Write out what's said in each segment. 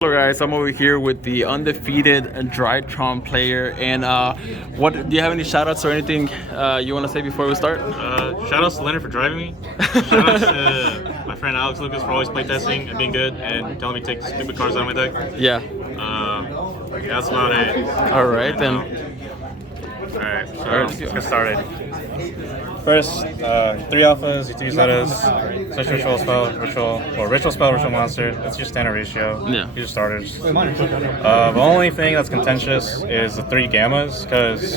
Hello guys, I'm over here with the undefeated DRYTRON player, and what do you have any shoutouts or anything you want to say before we start? Shoutouts to Leonard for driving me. Shoutouts to my friend Alex Lucas for always playtesting and being good and telling me to take stupid cars out of my deck. Yeah. That's about it. All right then. Alright, so Alright, let's get started. First, 3 alphas, 2 zetas, such ritual spell, ritual spell, ritual monster. That's your standard ratio. Yeah. These are starters. The only thing that's contentious is the 3 gammas, because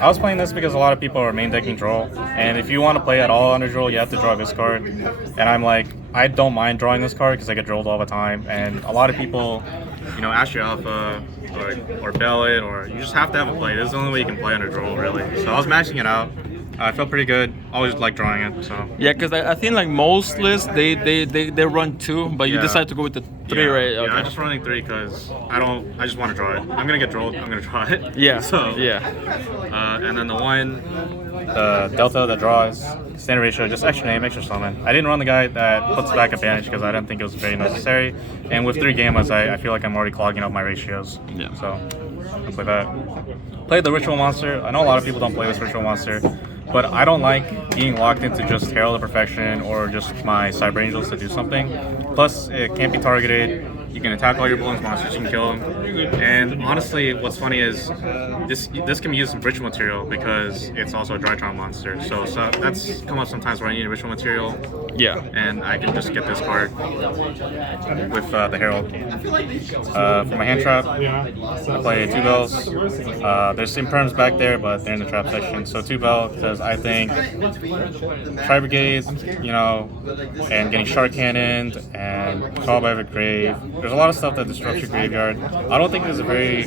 I was playing this because a lot of people are main decking Droll, and if you want to play at all under Droll, you have to draw this card. And I'm like, I don't mind drawing this card because I get Drolled all the time, and a lot of people, you know, Astro Alpha or Bell it, or you just have to have a play. This is the only way you can play under Droll, really. So I was maxing it out. I felt pretty good. Always like drawing it. So Yeah, because I think like most lists they run 2, but you decide to go with the 3, right? Yeah, Okay. I'm just running 3 because I just want to draw it. I'm gonna get Drolled. I'm gonna draw it. Yeah. So yeah. And then the Delta that draws standard ratio, just extra name, extra summon. I didn't run the guy that puts back advantage because I didn't think it was very necessary. And with 3 gammas, I feel like I'm already clogging up my ratios. Yeah. So I'll play that. Played the ritual monster. I know a lot of people don't play this ritual monster, but I don't like being locked into just Herald of Perfection or just my Cyber Angels to do something. Plus, it can't be targeted. You can attack all your Bloons monsters, you can kill them. And honestly, what's funny is this can be used in ritual material because it's also a DRYTRON monster. So that's come up sometimes where I need a ritual material. Yeah. And I can just get this card with the Herald. For my hand trap, I play 2 bells. There's some perms back there, but they're in the trap section. So 2 bell because I think Tri Brigades, you know, and getting Shark Cannoned and Call by the Grave. There's a lot of stuff that disrupts your graveyard. I don't think it's a very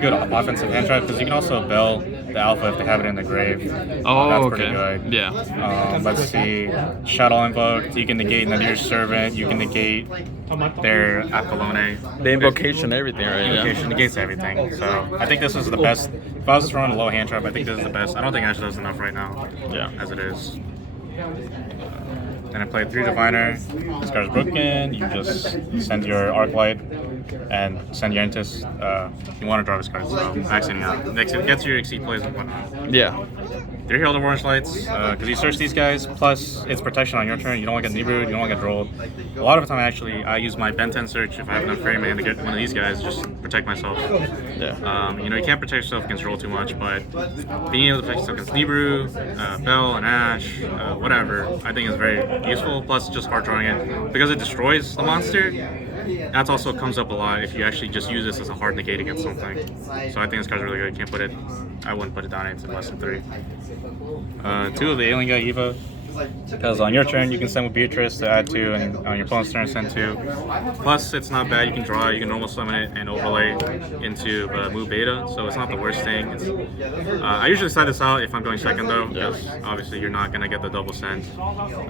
good offensive hand trap because you can also bell the alpha if they have it in the grave. Oh, that's okay. pretty good. Yeah. Let's see. Shadow Invoke. You can negate Nadir's Servant. You can negate their Apollone. The invocation, everything, right? Invocation negates everything. So I think this is the best. If I was just running a low hand trap, I think this is the best. I don't think Ash does enough right now. Yeah. As it is. Then I played 3 Diviner. This card's broken. You just send your Arclight and send your Intis. You want to draw this card, so maxing out. It gets your Exceed plays and whatnot. Yeah. 3 Herald of Orange Lights, because you search these guys, plus it's protection on your turn. You don't want to get Nibiru'd, you don't want to get Drolled. A lot of the time, actually, I use my Ben 10 search if I have enough frame man to get one of these guys, just protect myself. Yeah. You know, you can't protect yourself against Droll too much, but being able to protect yourself against Nibiru, Bell, and Ash, whatever, I think is very useful. Plus, just hard drawing it. Because it destroys the monster, that also comes up a lot if you actually just use this as a hard negate against something. So I think this card's really good. Can't put it, I wouldn't put it down into less than 3. 2 of the Alien Guy Eva, because on your turn you can send with Beatrice to add 2, and on your opponent's turn send 2. Plus, it's not bad. You can draw, you can normal summon it and overlay into Move Beta, so it's not the worst thing. I usually side this out if I'm going second though, because obviously you're not gonna get the double send.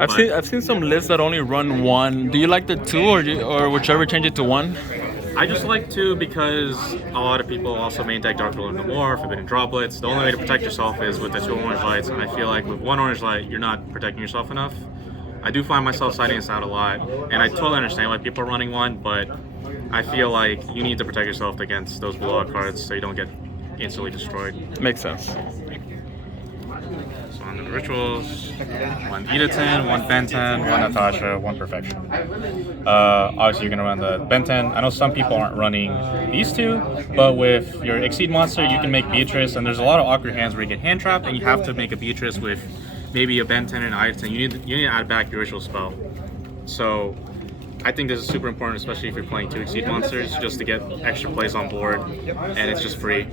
I've seen some lists that only run 1. Do you like the 2 or whichever change it to 1? I just like 2 because a lot of people also main deck Dark Ruler More, Forbidden Droplets. The only way to protect yourself is with the 2 orange lights, and I feel like with 1 orange light, you're not protecting yourself enough. I do find myself siding this out a lot, and I totally understand why people are running 1, but I feel like you need to protect yourself against those blue-out cards so you don't get instantly destroyed. Makes sense. So on the rituals, 1 Edaton, 1 Benten, 1 Natasha, 1 Perfection. Obviously, you're going to run the Benten. I know some people aren't running these 2, but with your Exceed monster, you can make Beatrice, and there's a lot of awkward hands where you get hand trapped, and you have to make a Beatrice with maybe a Benten and an Edaton. You need to add back your ritual spell. So I think this is super important, especially if you're playing 2 Exceed monsters, just to get extra plays on board, and it's just free.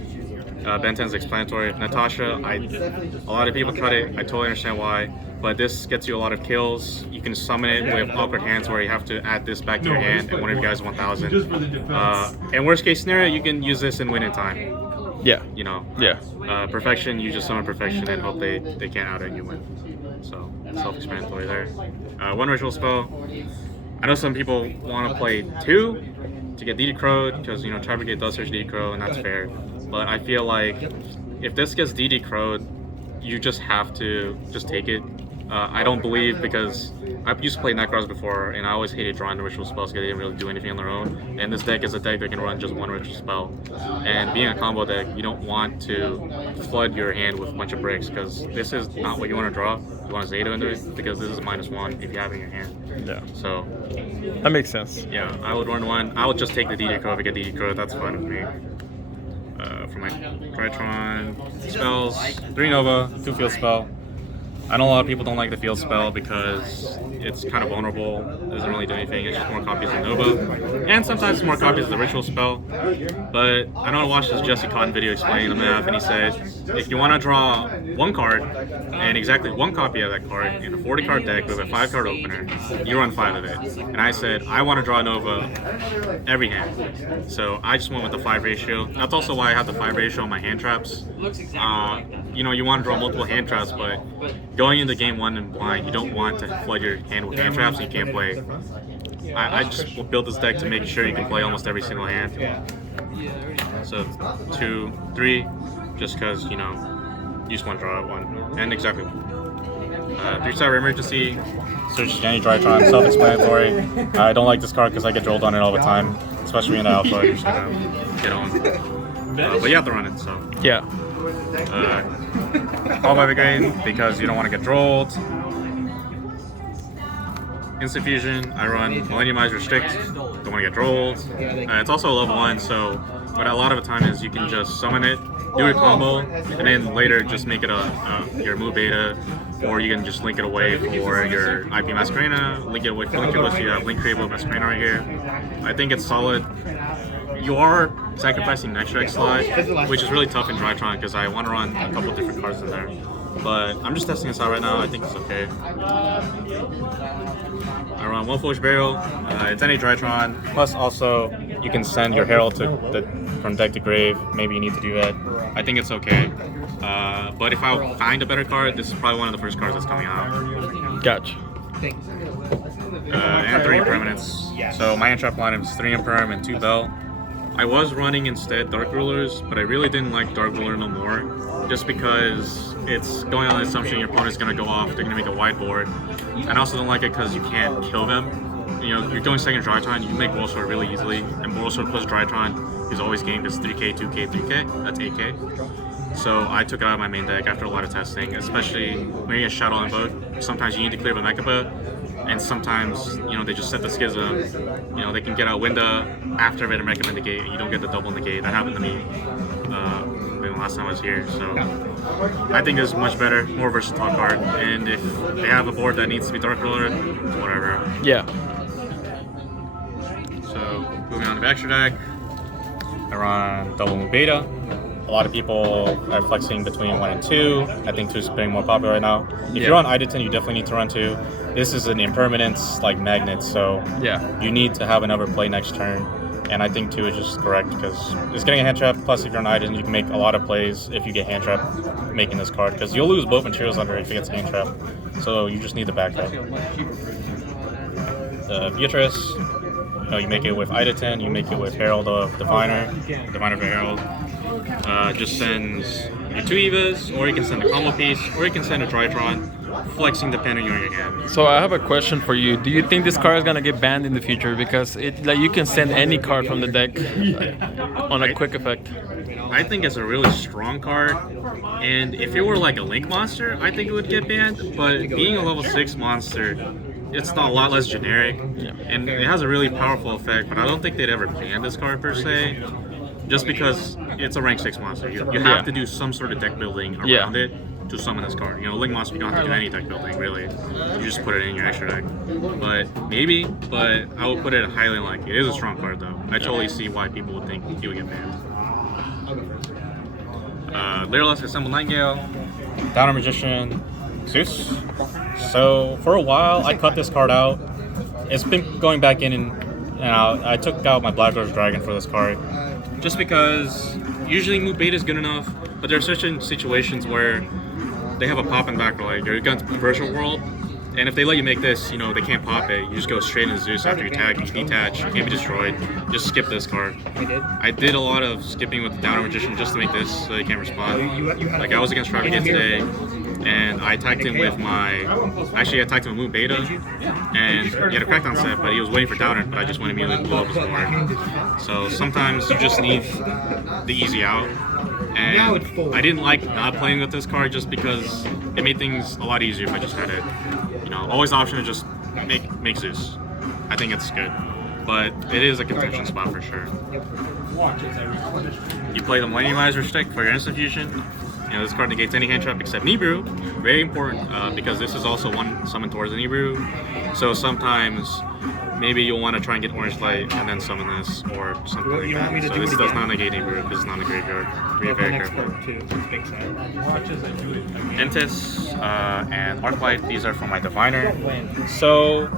Ben 10's explanatory. Natasha, a lot of people cut it. I totally understand why, but this gets you a lot of kills. You can summon it with awkward hands where you have to add this back to your hand, and one of you guys 1,000. In worst case scenario, you can use this and win in time. Yeah. You know. Yeah. Perfection, you just summon Perfection and hope they can't out and you win. So self-explanatory there. 1 ritual spell. I know some people want to play 2 to get DD Crowed because, you know, Tri Brigade does search DD Crow, and that's fair. But I feel like if this gets DD Crowed, you just have to just take it. I don't believe, because I used to play Necros before, and I always hated drawing the ritual spells because they didn't really do anything on their own. And this deck is a deck that can run just one ritual spell. And being a combo deck, you don't want to flood your hand with a bunch of bricks, because this is not what you want to draw. You want to Zeta into it, because this is a -1 if you have it in your hand. Yeah. So That makes sense. yeah, I would run one. I would just take the DD code if I get DD code. That's fine with me. For my Drytron spells, 3 Nova, 2 field spell. I know a lot of people don't like the field spell because it's kind of vulnerable. It doesn't really do anything. It's just more copies of Nova, and sometimes it's more copies of the ritual spell. But I know I watched this Jesse Cotton video explaining the math, and he said if you want to draw 1 card and exactly 1 copy of that card in a 40 card deck with a 5-card opener, you run 5 of it. And I said I want to draw Nova every hand, so I just went with the 5 ratio. That's also why I have the 5 ratio on my hand traps. You know, you want to draw multiple hand traps, but going into game 1 and blind, you don't want to flood your hand with hand traps and you can't play. I just built this deck to make sure you can play almost every single hand. So 2, 3, just because, you know, you just want to draw 1. And exactly 3-star emergency. Search any Drytron, self-explanatory. I don't like this card because I get drolled on it all the time, especially in the alpha. You're just gonna get on. But you have to run it, so. Yeah. All by the grade because you don't want to get drolled. Instant Fusion, I run Millenniumize Restrict, don't want to get drolled. It's also a level 1, so what a lot of the time is you can just summon it, do a combo, and then later just make it your Mu Beta, or you can just link it away for your IP Masquerena, link it with Link Creable Masquerena right here. I think it's solid. You are sacrificing next deck slide, which is really tough in Drytron because I want to run a couple different cards in there. But I'm just testing this out right now. I think it's okay. I run 1 Foolish Burial. It's any Drytron. Plus, also, you can send your Herald from deck to grave. Maybe you need to do that. I think it's okay. But if I find a better card, this is probably one of the first cards that's coming out. Gotcha. And 3 Impermanents. So my hand trap lineup is 3 Imperm and 2 Bell. I was running instead Dark Rulers, but I really didn't like Dark Ruler no more, just because it's going on the assumption your opponent's going to go off, they're going to make a wide board. And I also don't like it because you can't kill them. You know, you're going second Drytron, you can make Boilsword really easily, and Boilsword plus Drytron is always gamed as 3k, 2k, 3k, that's 8k. So I took it out of my main deck after a lot of testing, especially when you get Shadow on boat. Sometimes you need to clear the Mechaba, and sometimes, you know, they just set the Schism. You know, they can get out Winda after they recommend the gate, and you don't get the double negate. That happened to me the last time I was here. So I think it's much better, more versatile card. And if they have a board that needs to be Dark Ruler, whatever. Yeah. So moving on to the extra deck, I run double Mu Beta. A lot of people are flexing between 1 and 2. I think 2 is being more popular right now. If you're on Idleton, you definitely need to run 2. This is an impermanence like magnet, so you need to have another play next turn. And I think 2 is just correct because it's getting a hand trap. Plus, if you're on Idleton, you can make a lot of plays if you get hand trap making this card, because you'll lose both materials under it if it gets hand trap. So you just need the backup. The Beatrice, you know, you make it with Idleton, you make it with Herald of Diviner for Herald. Just sends your 2 Evas, or you can send a combo piece, or you can send a Drytron, flexing depending on your hand. So I have a question for you. Do you think this card is gonna get banned in the future? Because you can send any card from the deck on a quick effect. I think it's a really strong card, and if it were like a Link monster, I think it would get banned. But being a level 6 monster, it's not a lot less generic, and it has a really powerful effect. But I don't think they'd ever ban this card per se, just because it's a rank 6 monster. You have to do some sort of deck building around it to summon this card. You know, Link monster, you don't have to do any deck building really. You just put it in your extra deck. But I would put it highly unlikely. It is a strong card though. I totally see why people would think he would get banned. Lyreless, Assemble Nightingale, Downer Magician, Zeus. So for a while, I cut this card out. It's been going back in and out. I took out my Black Dwarf Dragon for this card, just because usually Mu Beta is good enough, but there are certain situations where they have a pop in back row, like you're against Virtual World, and if they let you make this, you know, they can't pop it. You just go straight into Zeus after you tag, you detach, you can't be destroyed. Just skip this card. I did a lot of skipping with the Downer Magician just to make this so they can't respond. Like I was against Ravagate today, and I attacked him with I attacked him with Moon Beta, and he had a Crackdown set, but he was waiting for Downer, but I just went immediately blow up his board. So sometimes you just need the easy out, and I didn't like not playing with this card just because it made things a lot easier if I just had it. Always the option to just make Zeus. I think it's good, but it is a contention spot for sure. You play the Millennium Visor Stick for your instant fusion. This card negates any hand trap except Nibiru. Very important because this is also one summon towards the Nibiru. So sometimes maybe you'll want to try and get Orange Light and then summon this or something like that. So this does not negate Nibiru because it's not a graveyard. Be very careful. Intis and Arclight, these are for my Diviner. So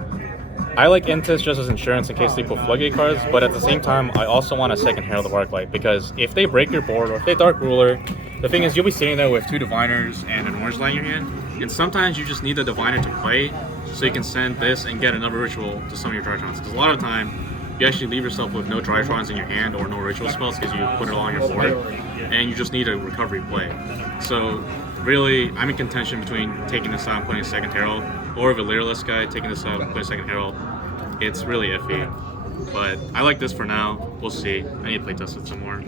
I like Intis just as insurance in case they put Floodgate cards, but at the same time, I also want a second Herald of Arclight because if they break your board or if they Dark Ruler, the thing is you'll be sitting there with 2 Diviners and an Orange Light in your hand, and sometimes you just need the Diviner to play so you can send this and get another Ritual to summon your Drytrons. Because a lot of the time, you actually leave yourself with no Drytrons in your hand or no Ritual spells because you put it all on your board, and you just need a recovery play. So really, I'm in contention between taking this out and putting a second Herald, or if a Villarica guy taking this out and putting a second Herald. It's really iffy, but I like this for now. We'll see. I need to play test it some more.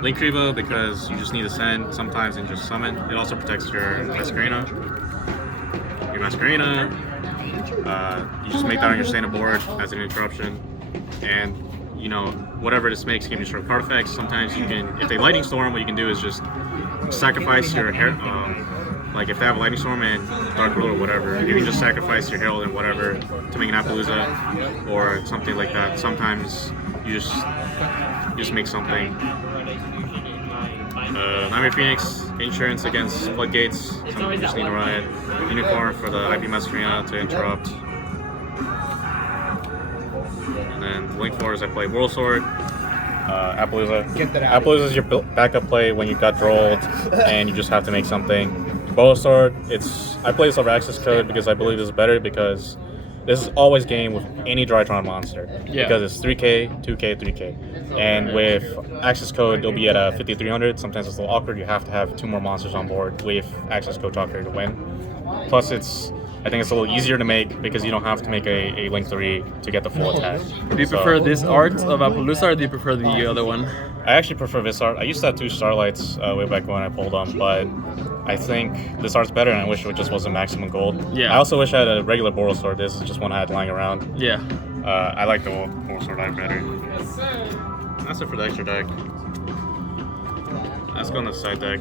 Link Kriva because you just need to send sometimes and just summon. It also protects your Masquerena. You just make that on your standard board as an interruption, and whatever this makes can be short card effects. Sometimes you can, if they Lightning Storm, what you can do is just sacrifice your like if they have a Lightning Storm and Dark Ruler or whatever, you can just sacrifice your Herald and whatever to make an Appaloosa or something like that. Sometimes you just make something. Nightmare Phoenix, insurance against Floodgates. Sometimes you just need a Riot. Unicorn for the IP Masquerena to interrupt. And then Link Floors, I play World Sword. Appaloosa. Appaloosa is your backup play when you got drolled and you just have to make something. Bow Sword, I play this over access code because I believe this is better because this is always game with any Drytron monster. Yeah. Because it's 3k, 2k, 3k. And with access code, it'll be at a 5300. Sometimes it's a little awkward. You have to have 2 more monsters on board with access code talker to win. Plus, I think it's a little easier to make because you don't have to make a Link 3 to get the full attack. Do you prefer this art of Appaloosa or do you prefer the other one? I actually prefer this art. I used to have 2 Starlights way back when I pulled them, but I think this art's better and I wish it just wasn't maximum gold. Yeah. I also wish I had a regular Boral Sword. This is just one I had lying around. Yeah. I like the Boral Sword art better. That's it for the extra deck. Let's go on the side deck.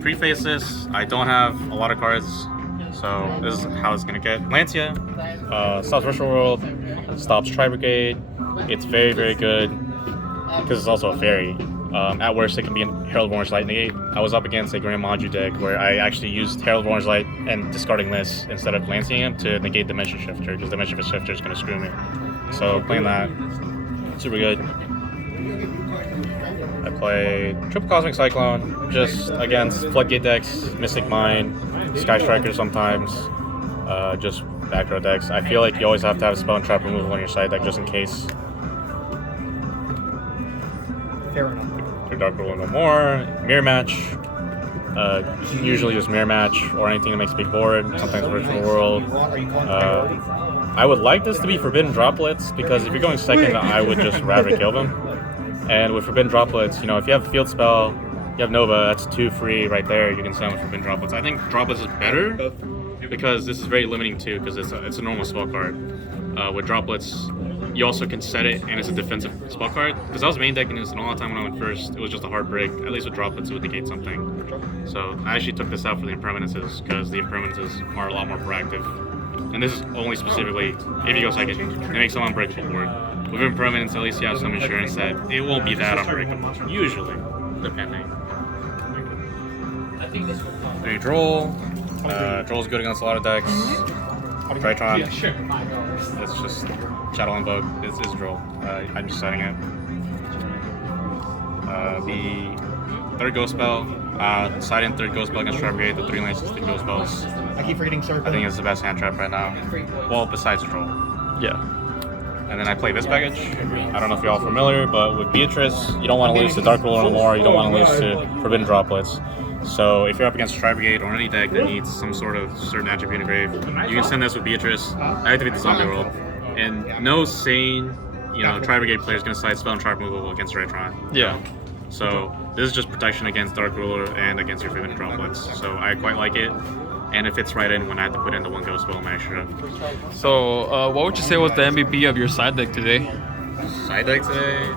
Preface this, I don't have a lot of cards, so this is how it's gonna get. Lancia stops Virtual World, stops Tri Brigade. It's very, very good because it's also a fairy. At worst, it can be in Herald of Orange Light negate. I was up against a Grand Maju deck where I actually used Herald of Orange Light and discarding this instead of lancing him to negate Dimension Shifter because Dimension Shifter is going to screw me. So playing that, super good. I play Triple Cosmic Cyclone just against Floodgate decks, Mystic Mine, Sky Striker sometimes, just back row decks. I feel like you always have to have spell and trap removal on your side deck just in case. Fair enough. Dark Ruler no more. Mirror Match. Usually just Mirror Match or anything that makes a big board. Sometimes Virtual World. I would like this to be Forbidden Droplets because if you're going second, I would just rather kill them. And with Forbidden Droplets, if you have a Field Spell, you have Nova, that's 2 free right there. You can send with Forbidden Droplets. I think Droplets is better because this is very limiting too because it's a normal spell card. With Droplets, you also can set it, and it's a defensive spell card. Because I was main decking this, and all the time when I went first, it was just a hard break. At least with Droplets, it would negate something. So I actually took this out for the Impermanences, because the Impermanences are a lot more proactive. And this is only specifically, if you go second, it makes an unbreakable board. With Impermanence, at least you have some insurance that it won't be that unbreakable, usually, depending. Very Droll. Droll's good against a lot of decks. Drytron. Yeah, sure. It's just Shadow Invoke. It's Droll. I'm just setting it. The third Ghost Spell. Side in third Ghost Spell against Trap Brigade. The 3 lanes is the Ghost Spells. I keep forgetting Circle. I think it's the best hand trap right now. Well, besides Droll. Yeah. And then I play this package. I don't know if you're all familiar, but with Beatrice, you don't want to lose to Dark Ruler no more. You don't want to lose to Forbidden Droplets. So if you're up against Tri Brigade or any deck that needs some sort of certain attribute engraved, you can send this with Beatrice, activate the zombie world, and no sane, Tri Brigade player is going to side spell and trap removal against DRYTRON. Yeah. So this is just protection against Dark Ruler and against your favorite droplets. So I quite like it, and it fits right in when I have to put in the one ghost spell in my extra. So what would you say was the MVP of your side deck today? Side deck today?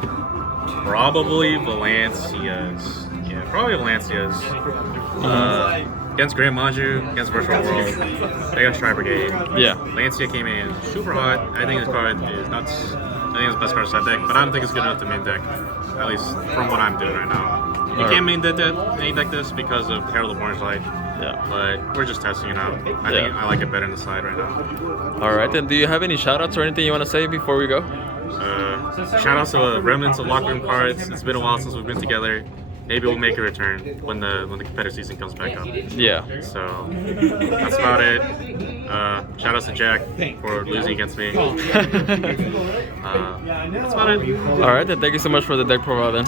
Probably Valancia's. Yeah, probably Valancia's. Against Grand Maju, against Virtual World, against Tri Brigade. Yeah. Lancia came in super hot. I think his card is nuts. I think it's the best card side deck, but I don't think it's good enough to main deck. At least from what I'm doing right now. You can't main deck this because of Herald of Orange Light. Yeah. But we're just testing it out. I think I like it better in the side right now. All right. Then, do you have any shoutouts or anything you want to say before we go? Shout out to the remnants of locker room cards. It's been a while since we've been together. Maybe we'll make a return when the competitive season comes back up. Yeah. So that's about it. Shout out to Jack for losing against me. That's about it. All right. Then, thank you so much for the deck profile then.